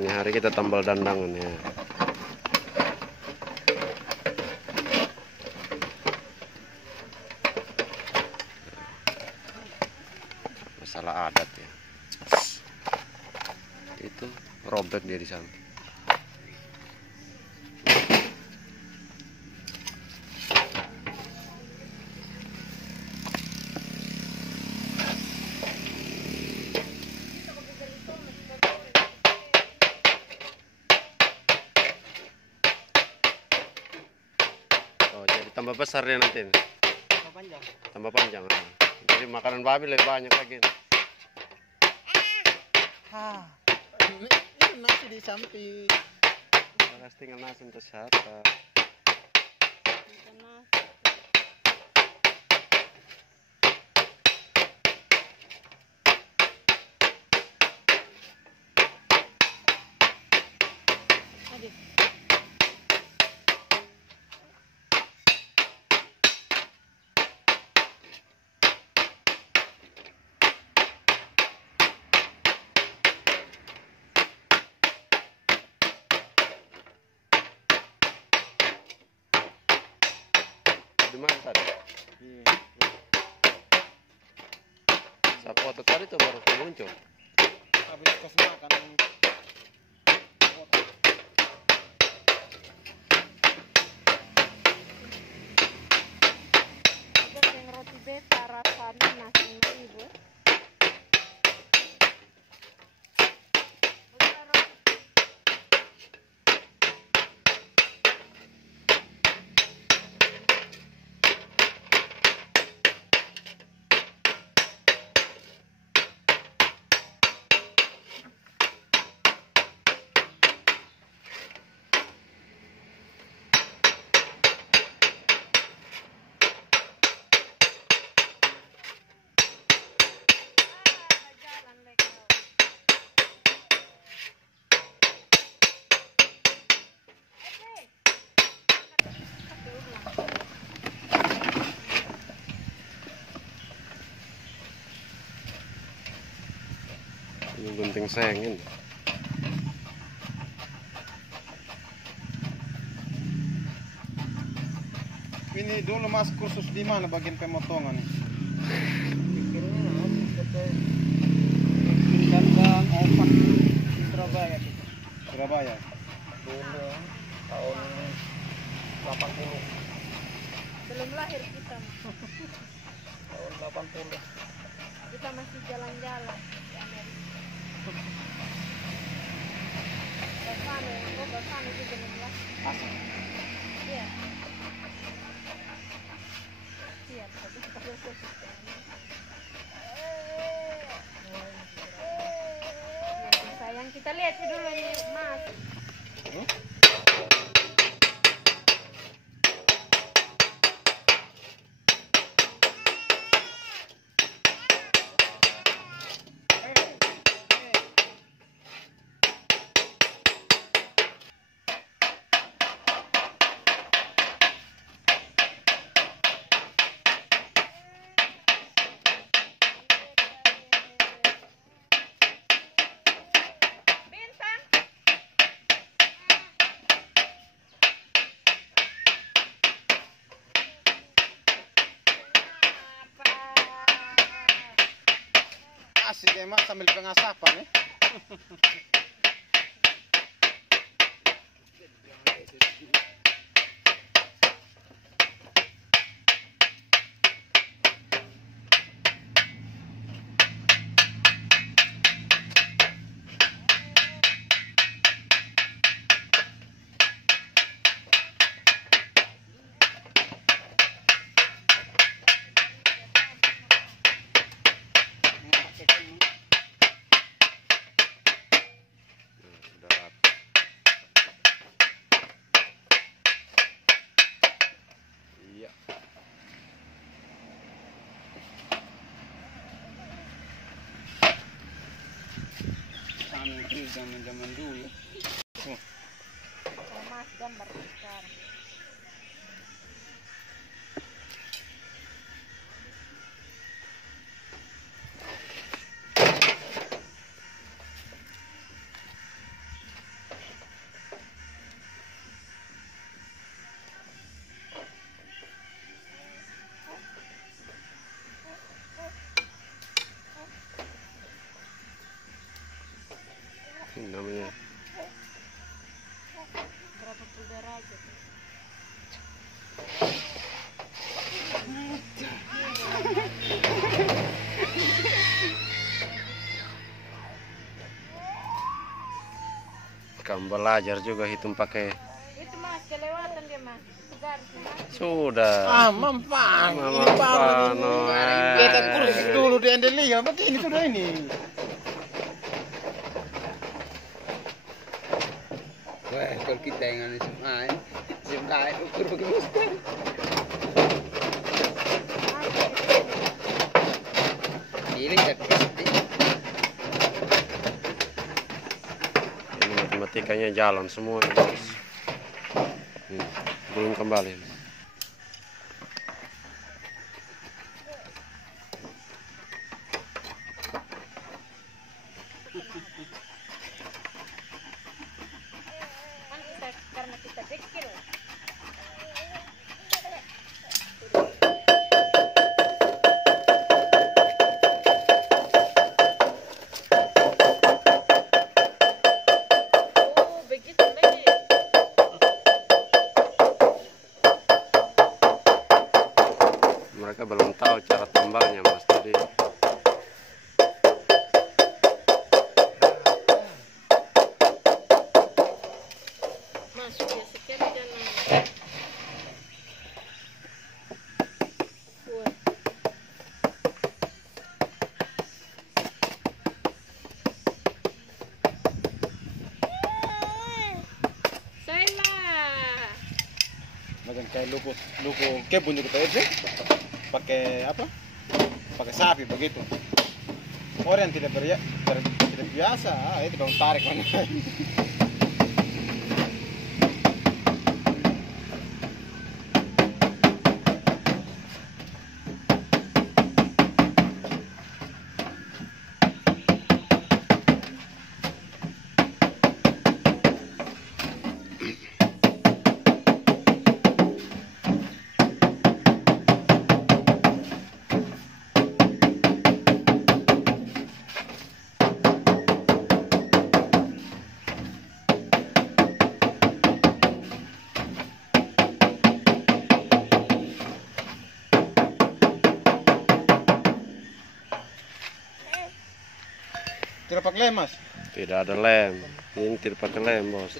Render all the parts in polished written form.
Ini hari kita tambal dandangan ya. Masalah adat ya. Itu robek dia di sana. Oh, jadi tambah besar ya nanti. Tambah panjang. Tambah panjang. Jadi makanan babi lebih banyak lagi. Ini nasi di samping. Harus tinggal nasi untuk siapa? Di mana tadi? Saya foto tadi tuh baru muncul. Habis kos makan. Yang roti beta rasanya nasi ibu. Ini gunting sengin. Ini dulu Mas kursus di mana bagian pemotongan nih? Kandang opak di Surabaya. Surabaya. Dulu tahun 80. Belum lahir kita. Tahun 80. Kita masih jalan-jalan di Amerika. Bapaknya juga belum lahir. Iya. Iya, tapi kita sayang, kita lihat dulu ini, Mas. Asik ya Mak sambil pengasapan ya. Itu zaman-zaman dulu. Mas gambar sekarang. Ini namanya. Berapa puluh derajat? Kamu belajar juga hitung pakai. Itu mas kelewatan dia mas. Garis mas. Sudah. Mampang. Ini Mampang, baru. Noel. Kita kursus dulu di Andelia. Berarti ini sudah ini. Wah, kalau kita yang SMA ukur pakai masker. Ini matematikanya jalan semua guys. Belum kembali. Kan kita karena kita kecil. Oh, begitu lagi. Mereka belum tahu cara tambalnya mas tadi. Masuk ya sekian jangan. Wah. Salah. Macam kayak lupu kebun juga itu. Pakai apa? Pakai sapi begitu. Orang tidak tidak biasa, itu baru tarik mana. Tidak pakai lem mas. Tidak ada lem. Ini tidak pakai lem bos.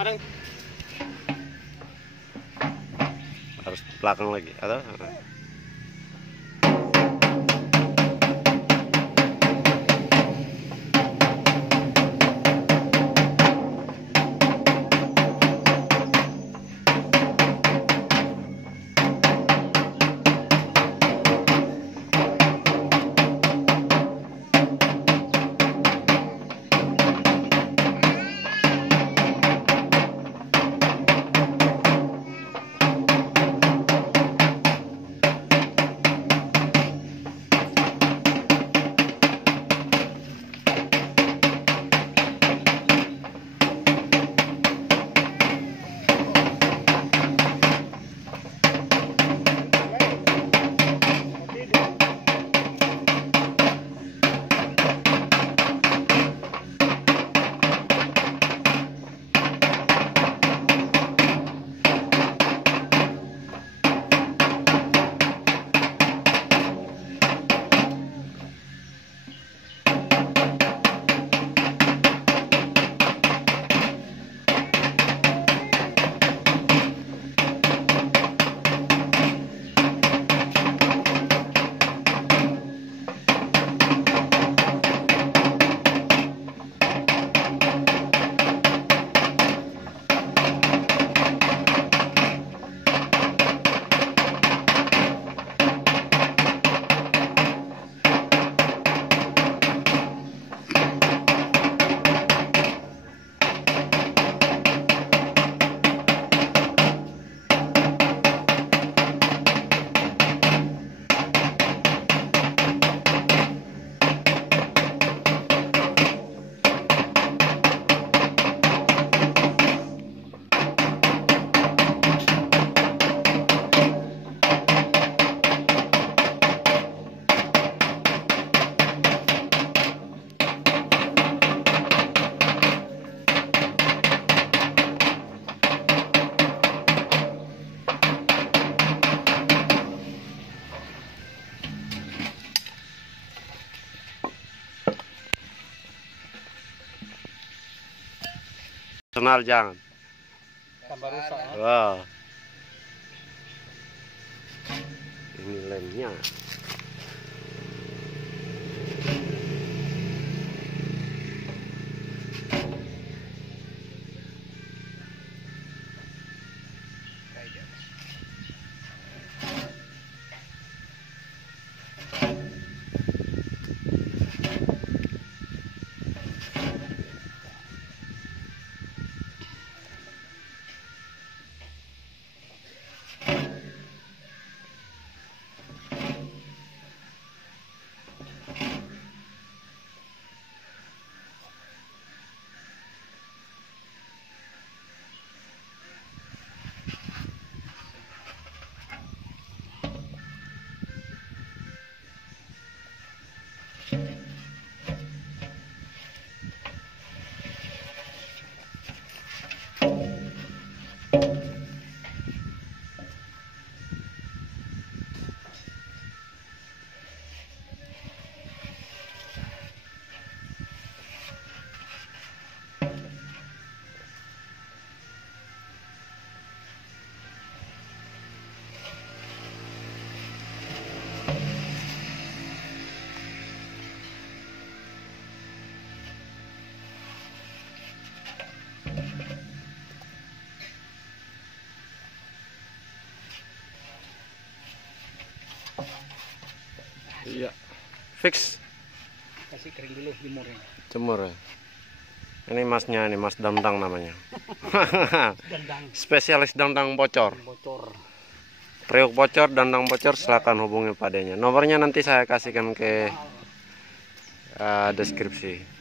Ada Harus belakang lagi atau? personal jangan. Tambah rusak. Ya. Wah. Ini lemnya. Iya. Fix. Kasih kering dulu jemurnya. Jemur ya. Ini masnya, ini Mas Dandang namanya. Dandang. Spesialis dandang bocor. Bocor. Periuk bocor, dandang bocor, silakan hubungi padanya. Nomornya nanti saya kasihkan ke deskripsi.